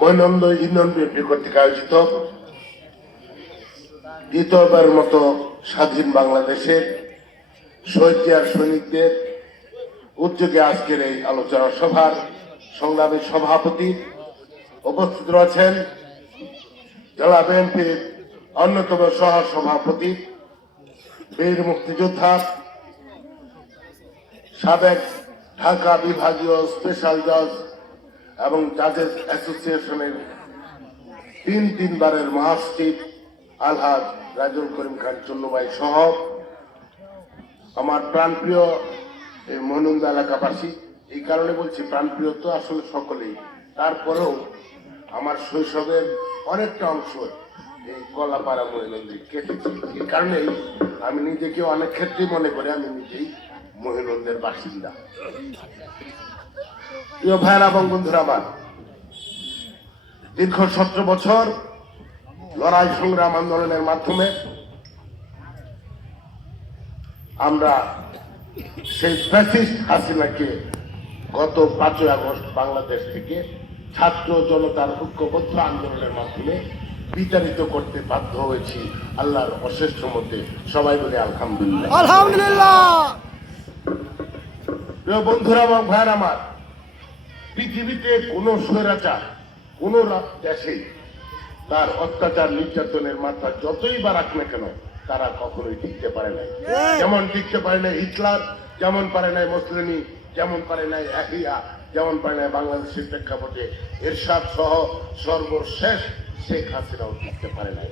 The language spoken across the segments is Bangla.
মৈনন্দ ইউনিয়ন বিএনপি কর্তৃক আয়োজিত দ্বিতীয়বার মতো স্বাধীন বাংলাদেশের শহীদ জিয়ার সৈনিকদের উদ্যোগে আজকের এই আলোচনা সভার সংগ্রামী সভাপতি উপস্থিত রয়েছেন জেলা বিএনপির অন্যতম সহ সভাপতি বীর মুক্তিযোদ্ধা সাবেক ঢাকা বিভাগীয় স্পেশাল জজ এবং জাজেস অ্যাসোসিয়েশনের তিনবারের মহাসচিব আলহাজ রাজুল করিম খান চন্নুভাই সহ আমার প্রাণপ্রিয় এই মনুন্দ এলাকাবাসী। এই কারণে বলছি প্রাণপ্রিয় তো আসলে সকলেই, তারপরেও আমার শৈশবের অনেকটা অংশ এই কলাপাড়া মহিনন্দে কেটেছি। এই কারণেই আমি নিজেকে অনেক ক্ষেত্রেই মনে করি আমি নিজেই মহিনন্দের বাসিন্দা। প্রিয় ভাইরা এবং বন্ধুরা, আমার দীর্ঘ 17 বছর লড়াই সংগ্রাম আন্দোলনের মাধ্যমে আমরা সেই ফ্যাসিস্ট হাসিনাকে গত 5ই আগস্ট বাংলাদেশ থেকে ছাত্র জনতার ঐক্যবদ্ধ আন্দোলনের মাধ্যমে বিতাড়িত করতে বাধ্য হয়েছি আল্লাহর অশেষ মধ্যে। সবাই বলে আলহামদুলিল্লাহ। আলহামদুলিল্লাহ। প্রিয় বন্ধুরা এবং ভাইয়ের আমার, পৃথিবীতে কোন স্বৈরাচার কোন দেশে তার অত্যাচার নির্যাতনের মাত্রা যতই বা রাখ না কেন তারা কখনোই টিকতে পারে নাই। যেমন টিকতে পারে নাই হিটলার, যেমন পারে নাই মুসলিনি, যেমন পারে নাই আহিয়া, যেমন পারে নাই বাংলাদেশের প্রেক্ষাপটে এরশাদ সহ সর্বশেষ শেখ হাসিনাও টিকতে পারে নাই।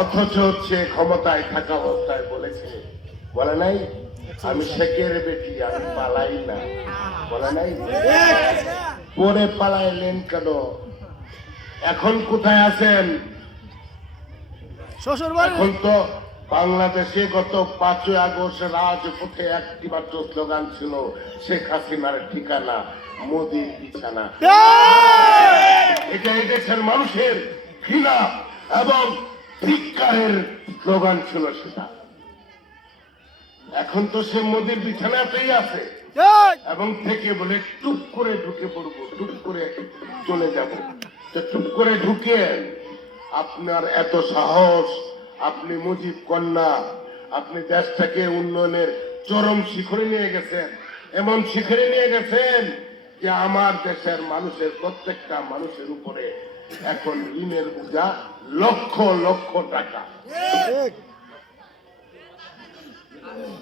অথচ সে ক্ষমতায় থাকা অবস্থায় বলে নাই আমি শেখের বেটি, আমি পালাই না। বলে নাই পরে পালাইলেন কেন? এখন কোথায় আছেন? এখন তো বাংলাদেশে গত 5ই আগস্ট রাজপথে একটি মাত্র স্লোগান ছিল, শেখ হাসিনার ঠিকানা মোদির বিছানা। এটা এই দেশের মানুষের ঘৃণা এবং ধিক্কারের স্লোগান ছিল সেটা। এখন তো সে মোদির বিছানাতেই আছে এবং থেকে বলে টুপ করে ঢুকে পড়বো, টুপ করে চলে যাব। চুপ করে ঢুকে আপনার এত সাহস, আপনি মুজিব কন্যা, আপনি দেশটাকে উন্নয়নের চরম শিখরে নিয়ে গেছেন, এমন শিখরে নিয়ে গেছেন যে আমার দেশের মানুষের প্রত্যেকটা মানুষের উপরে এখন ঋণের বোঝা লক্ষ লক্ষ টাকা।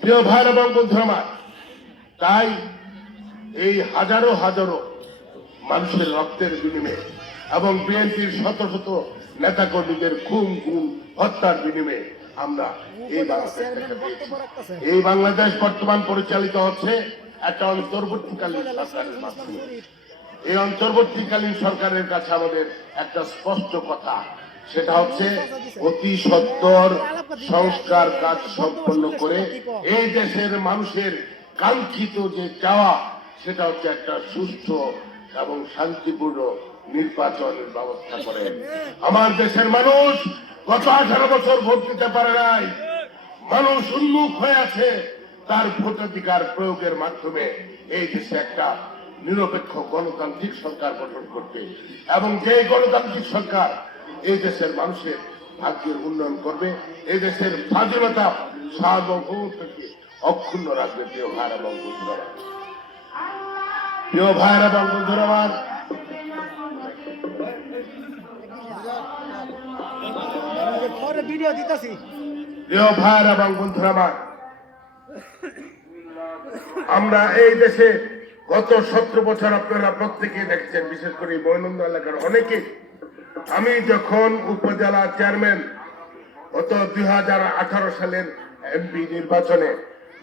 প্রিয় ভাই এবং বন্ধু আমার, তাই এই হাজারো হাজারো মানুষের রক্তের বিনিময়ে এবং বিএনপির শত শত নেতা কর্মীদের খুন হত্যার বিনিময়ে আমরা এই বাংলাদেশ বর্তমান পরিচালিত হচ্ছে একটা অন্তর্বর্তীকালীন সরকারের মাধ্যমে। এই অন্তর্বর্তীকালীন সরকারের কাছে আমাদের একটা স্পষ্ট কথা, সেটা হচ্ছে অতি সত্বর সংস্কার কাজ সম্পন্ন করে এই দেশের মানুষের কাঙ্ক্ষিত যে চাওয়া, সেটা হচ্ছে একটা সুষ্ঠু এবং শান্তিপূর্ণ নির্বাচনের ব্যবস্থা করেন। আমার দেশের মানুষ গত 18 বছর ভোট দিতে পারে নাই। মানুষ উন্মুখ হয়ে আছে তার ভোটাধিকার প্রয়োগের মাধ্যমে এই দেশে একটা নিরপেক্ষ গণতান্ত্রিক সরকার গঠন করতে, এবং যে গণতান্ত্রিক সরকার এই দেশের মানুষের ভাগ্যের উন্নয়ন করবে, এই দেশের স্বাধীনতা সার্বভৌমত্বকে অক্ষুণ্ণ রাখবে। প্রিয় ভাইরা এবং বন্ধুরা, প্রিয় ভাইরা এবং বন্ধুরা আমার, প্রিয় ভাইরা এবং বন্ধুরা আমার, আমরা এই দেশে গত 17 বছর আপনারা প্রত্যেকে দেখছেন, বিশেষ করে মৈনন্দ এলাকার অনেকে। আমি যখন উপজেলা চেয়ারম্যান গত 2018 সালের এমপি নির্বাচনে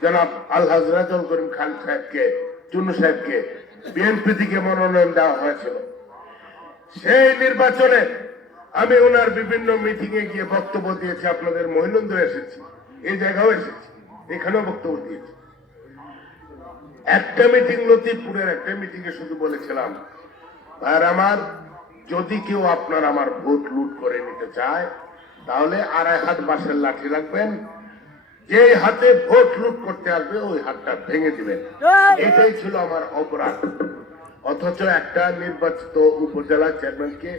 জনাব আলহাজ রাজুল করিম খান সাহেবকে, চুন্নু সাহেবকে বিএনপি থেকে মনোনয়ন দেওয়া হয়েছিল, সেই নির্বাচনে আমি ওনার বিভিন্ন মিটিং এ গিয়ে বক্তব্য দিয়েছি। আপনাদের মৈনন্দ এসেছি, এই জায়গাও এসেছি, এখানেও বক্তব্য দিয়েছি। একটা মিটিং, লতিফপুরের একটা মিটিং এ শুধু বলেছিলাম, আর আমার যদি কেউ আপনার আমার ভোট লুট করে নিতে চায় তাহলে 2.5 হাত বাঁশের লাঠি রাখবেন, যে হাতে ভোট লুট করতে আসবে ওই হাতটা ভেঙে দিবেন। এটাই ছিল আমার অপরাধ। অথচ একটা নির্বাচিত উপজেলা চেয়ারম্যানকে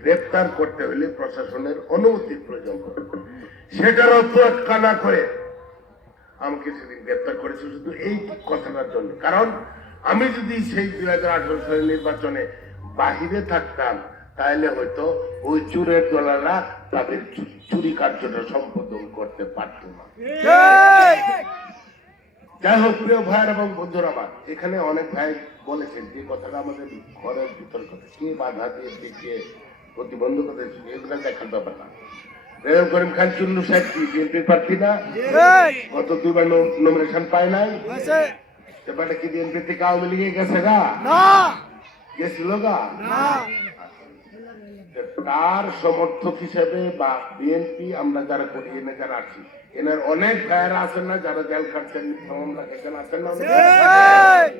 গ্রেপ্তার করতে হলে প্রশাসনের অনুমতির প্রয়োজন পড়ে। সেটারও তোয়াক্কা না করে আমাকে সেদিন গ্রেপ্তার করেছে শুধু এই কথাটার জন্য। কারণ আমি যদি সেই 2018 সালের নির্বাচনে বাহিরে থাকতাম তাহলে হয়তো ওই চুরের দলারা তাদের চুরি কার্যটা সম্পাদন করতে পারত না। যাই হোক, প্রিয় ভাইয়ের এবং বন্ধুরা, আমার এখানে অনেক ভাই বলেছেন যে কথাটা আমাদের ঘরের ভিতর কথা, কে বাধা দিয়েছে, কে প্রতিবন্ধকতা, এগুলো দেখার ব্যাপার না। রেজাউল করিম খান চুন্নু সাহেব কি বিএনপির প্রার্থী না? গত 2 বার নমিনেশন পায় নাই? ব্যাপারটা কি বিএনপি থেকে আওয়ামী লীগে গেছে গা? গেছিল গা? তার সমর্থক হিসেবে বা বিএনপি আমরা যারা করি, এনে যারা আছি, এনার অনেক ভাইয়েরা আছেন না যারা জেল কাটছেন, মামলা খেয়েছেন, আছেন না?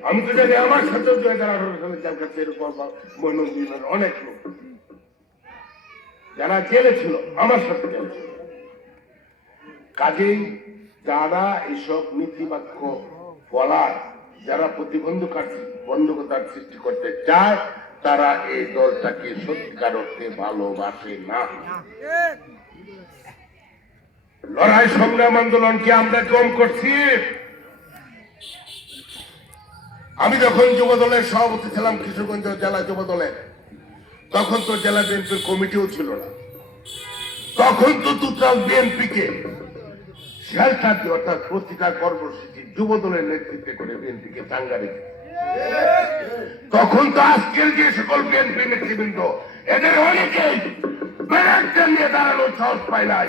আমি তো জানি আমার সাথে 2018 সালে জেল কাটছে এরকম মইনুদ্দিনের অনেক লোক যারা জেলে ছিল, আমার সাথে জেলে ছিল। কাজেই যারা এইসব নীতিবাক্য বলার, যারা বন্ধকতার সৃষ্টি করতে চায়, তারা এই দলটাকে সত্যিকার অর্থে ভালোবাসে না। লড়াই সংগ্রাম আন্দোলনকে আমরা কম করছি। আমি যখন যুব দলের সভাপতি ছিলাম কিশোরগঞ্জ জেলা যুব দলের, তখন তো জেলা বিএনপির কমিটিও ছিল না। তখন তো টোটাল বিএনপিকে শেল্টার দিয়ে, অর্থাৎ পত্রিকা কর্মসূচি যুব দলের নেতৃত্বে করে বিএনপিকে চাঙ্গা রেখে। তখন তো আজকের যে সকল বিএনপি নেতৃবৃন্দ, এদের অনেকেই ব্যারাকটা নিয়ে দাঁড়ানোর সাহস পায় নাই।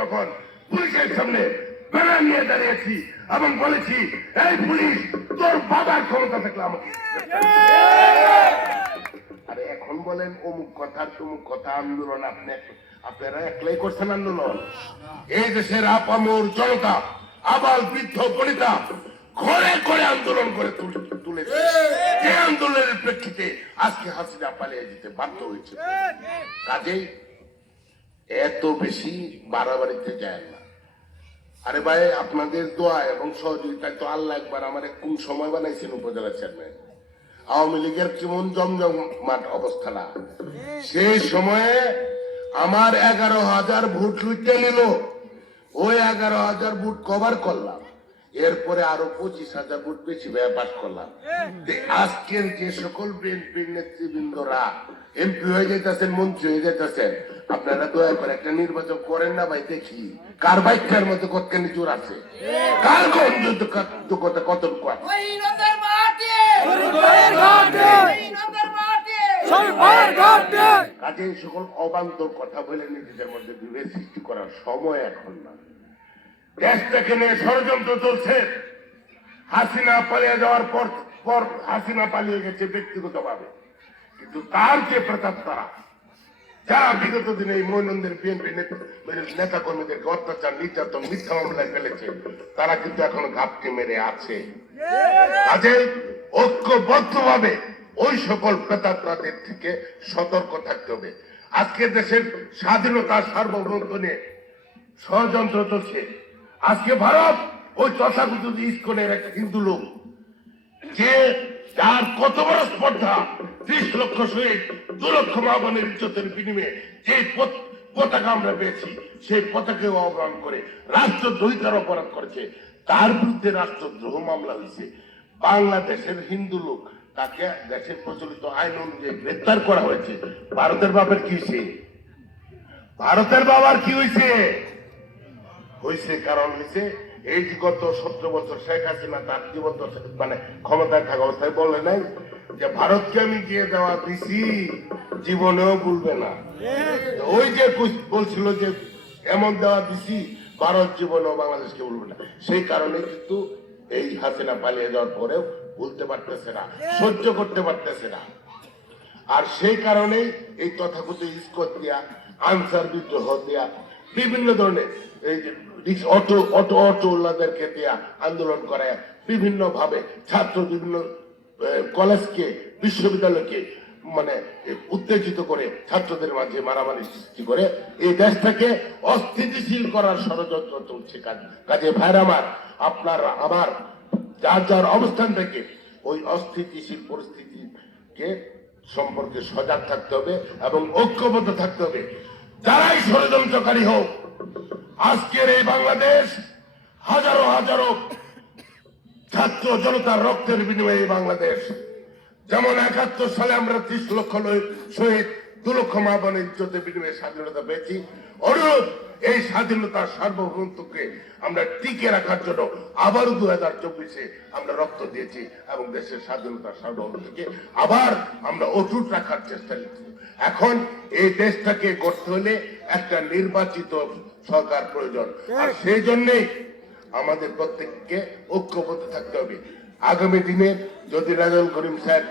তখন পুলিশের সামনে ব্যানার নিয়ে দাঁড়িয়েছি এবং বলেছি, এই পুলিশ, তোর বাবার ক্ষমতা থাকলে আমাকে। আরে এখন বলেন অমুক কথা তমুক কথা, আন্দোলন আপনারা একলাই করছেন আন্দোলন? এই দেশের আপামর জনতা, আবাল বৃদ্ধ বনিতা ঘরে ঘরে আন্দোলন করে তুলেছে। এই আন্দোলনের প্রেক্ষিতে আজকে হাসিনা পালিয়ে যেতে বাধ্য হয়েছে। কাজেই এত বেশি বাড়াবাড়িতে যায় না। আরে ভাই, আপনাদের দোয়া এবং সহযোগিতায় তো আল্লাহ একবার আমার কোন সময় বানাইছেন উপজেলা চেয়ারম্যান। আওয়ামী লীগের কেমন জমজমাট অবস্থা না, সেই সময়ে আমার 11,000 ভোট লুটে নিল। ওই 11,000 ভোট কভার করলাম, এরপরে আরো 25,000 ভোট বেশি পাস করলাম। আজকের যে সকল বিএনপির নেতৃবৃন্দরা এমপি হয়ে যেতেছেন, মন্ত্রী হয়ে যেতেছেন, আপনারা দয়া করে একটা নির্বাচন করেন না ভাই, দেখি কার বাইকের মধ্যে কতখানি জোর আছে, কার কথা কত কাজে সকল অবান্তর কথা বলে নিজেদের মধ্যে বিভেদ সৃষ্টি করার সময় এখন না। দেশটাকে নিয়ে ষড়যন্ত্র চলছে। হাসিনা পালিয়ে যাওয়ার পর হাসিনা পালিয়ে গেছে ব্যক্তিগতভাবে, কিন্তু তার যে প্রেতাত্মারা যারা বিগত দিনে এই মৈনন্দের বিএনপি নেতা কর্মীদেরকে অত্যাচার, নির্যাতন, মিথ্যা মামলায় ফেলেছে, তারা কিন্তু এখনো ঘাপটি মেরে আছে। কাজে ঐক্যবদ্ধভাবে ওই সকল প্রেতাত্মাদের থেকে সতর্ক থাকতে হবে। আজকে দেশের স্বাধীনতা, সার্বভৌমত্ব নিয়ে ষড়যন্ত্র চলছে। আজকে ভারত ওই তথাকথিত ইস্কনের এক হিন্দু লোক, যে যার কত বড় স্পর্ধা, 30 লক্ষ শহীদ, 2 লক্ষ মা-বোনের ইজ্জতের বিনিময়ে যে পতাকা আমরা পেয়েছি, সেই পতাকাকে অবমান করে রাষ্ট্রদ্রোহিতার অপরাধ করেছে। তার বিরুদ্ধে রাষ্ট্রদ্রোহ মামলা হয়েছে। বাংলাদেশের হিন্দু লোক, তাকে দেশের প্রচলিত আইন অনুযায়ী গ্রেপ্তার করা হয়েছে। ভারতের বাবার কি হয়েছে? ভারতের বাবার কি হয়েছে? কারণ হয়েছে এই যে গত 17 বছর শেখ হাসিনা তার জীবন মানে ক্ষমতায় থাকা অবস্থায় বলে নাই যে ভারতকে আমি যে দেওয়া দিছি জীবনেও ভুলবে না। ওই যে বলছিল যে এমন দেওয়া দিছি ভারত জীবনেও বাংলাদেশকে ভুলবে না, সেই কারণে কিন্তু এই হাসিনা পালিয়ে যাওয়ার পরেও ভুলতে পারতেছে না, সহ্য করতে পারতেছে না। আর সেই কারণেই এই তথাকথিত ইস্কত দিয়া, আনসার বিদ্রোহ দিয়া, বিভিন্ন ধরনের এই অটোওয়ালাদেরকে দেয়া আন্দোলন করায়, বিভিন্ন ভাবে ছাত্র বিভিন্ন কলেজকে, বিশ্ববিদ্যালয়কে মানে উত্তেজিত করে ছাত্রদের মাঝে মারামারি সৃষ্টি করে এই দেশটাকে অস্থিতিশীল করার ষড়যন্ত্র চলছে। কাজে ভাইরা আমার, আপনার আমার যার যার অবস্থান থেকে ওই অস্থিতিশীল পরিস্থিতিকে সম্পর্কে সজাগ থাকতে হবে এবং ঐক্যবদ্ধ থাকতে হবে। যারাই ষড়যন্ত্রকারী হোক, আজকের এই বাংলাদেশ হাজারো হাজারো ছাত্র জনতার রক্তের বিনিময়ে এই বাংলাদেশ, যেমন ৭১ সালে আমরা ৩০ লক্ষ শহীদ, ২ লক্ষ মা বোনের ইজ্জতের বিনিময়ে স্বাধীনতা পেয়েছি, অনুরূপ এই স্বাধীনতার সার্বভৌমত্বকে আমরা টিকে রাখার জন্য আবারও 2024-এ আমরা রক্ত দিয়েছি এবং দেশের স্বাধীনতার সার্বভৌমত্বকে আবার আমরা অটুট রাখার চেষ্টা করছি। এখন এই দেশটাকে গড়তে হলে একটা নির্বাচিত সরকার প্রয়োজন, আর সেই জন্যই আমাদের প্রত্যেককে ঐক্যবদ্ধ থাকতে হবে। আগামী দিনে যদি রাজল করিম সাহেব,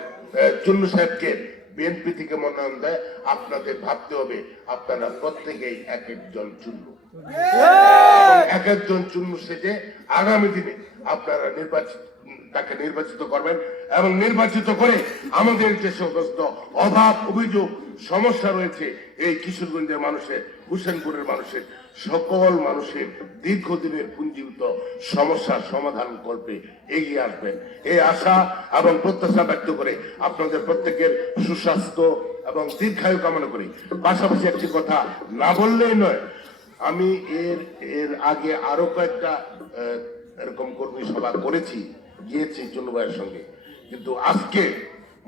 চুন্নু সাহেবকে বিএনপি থেকে মনোনয়ন দেয়, আপনাদের ভাবতে হবে আপনারা প্রত্যেকেই এক একজন চুন্নু, এক একজন চুন্নু সেজে আগামী দিনে আপনারা তাকে নির্বাচিত করবেন এবং নির্বাচিত করে আমাদের যে সমস্ত অভাব, অভিযোগ, সমস্যা রয়েছে এই কিশোরগঞ্জের মানুষের, হুসেনপুরের মানুষের, সকল মানুষের দীর্ঘদিনের পুঞ্জীভূত সমস্যার সমাধান করবে এগিয়ে আসবেন, এই আশা এবং প্রত্যাশা ব্যক্ত করে আপনাদের প্রত্যেকের সুস্বাস্থ্য এবং দীর্ঘায়ু কামনা করি। পাশাপাশি একটি কথা না বললেই নয়, আমি এর আগে আরো কয়েকটা এরকম কর্মী সভা করেছি, গিয়েছি চুন্নু ভাইয়ের সঙ্গে, কিন্তু আজকে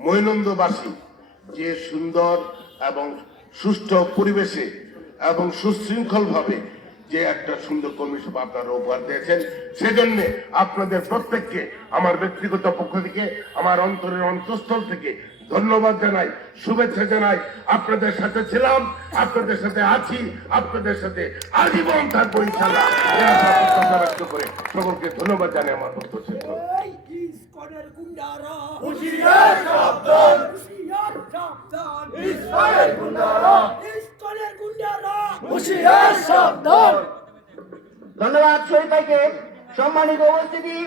মৈনন্দবাসী যে সুন্দর এবং সুষ্ঠু পরিবেশে এবং সুশৃঙ্খল ভাবে যে একটা সুন্দর কর্মী সভা আপনারা উপহার দিয়েছেন, সেজন্য আপনাদের প্রত্যেককে আমার ব্যক্তিগত পক্ষ থেকে, আমার অন্তরের অন্তঃস্থল থেকে ধন্যবাদ জানাই, শুভেচ্ছা জানাই। আপনাদের সাথে ছিলাম, আপনাদের সাথে আছি, আপনাদের সাথে আজীবন থাকবো ইনশাআল্লাহ। ব্যক্ত করে সকলকে ধন্যবাদ জানাই আমার বক্তব্য শেষ করছি। ধন্যবাদ শরীফ ভাইকে। সম্মানিত উপস্থিতি,